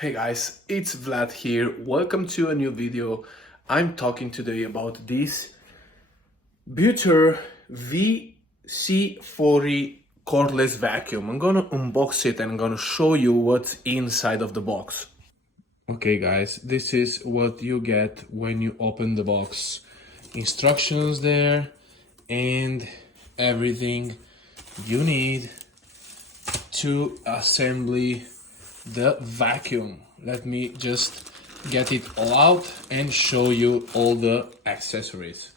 Hey guys, it's Vlad here. Welcome to a new video. I'm talking today about this Buture VC40 cordless vacuum. I'm gonna unbox it and I'm gonna show you what's inside of the box. Okay guys, this is what you get when you open the box. Instructions there and everything you need to assemble the vacuum. Let me just get it all out and show you all the accessories.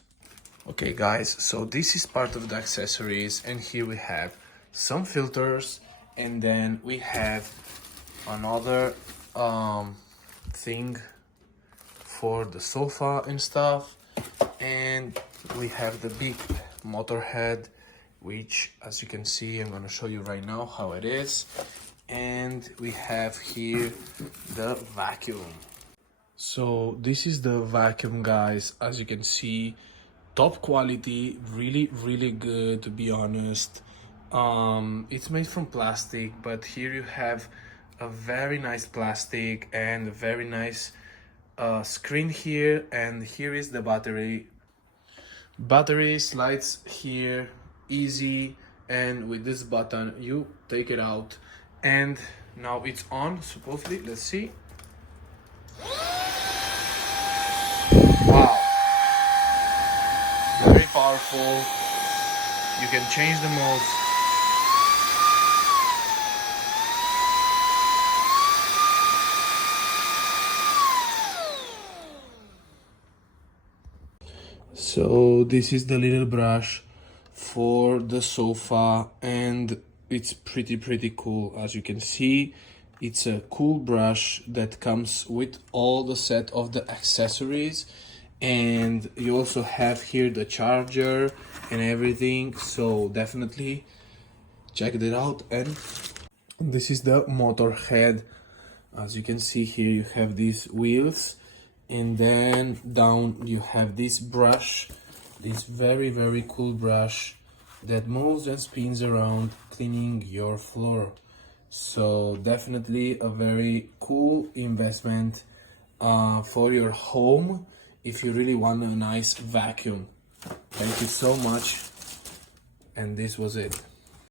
Okay guys, so this is part of the accessories, and here we have some filters, and then we have another thing for the sofa and stuff, and we have the big motor head, which as you can see, I'm gonna show you right now how it is. And we have here the vacuum. So this is the vacuum, guys. As you can see, top quality, really good, to be honest. It's made from plastic, but here you have a very nice plastic and a very nice screen here, and here is the battery slides here, easy, and with this button you take it out, and now it's on supposedly. Let's see. Wow, very powerful. You can change the modes. So this is the little brush for the sofa, and it's pretty cool. As you can see, it's a cool brush that comes with all the set of the accessories, and you also have here the charger and everything, so definitely check it out. And this is the motor head. As you can see here, you have these wheels, and then down you have this brush, this very cool brush that moves and spins around, cleaning your floor. So definitely a very cool investment for your home if you really want a nice vacuum. Thank you so much, and this was it.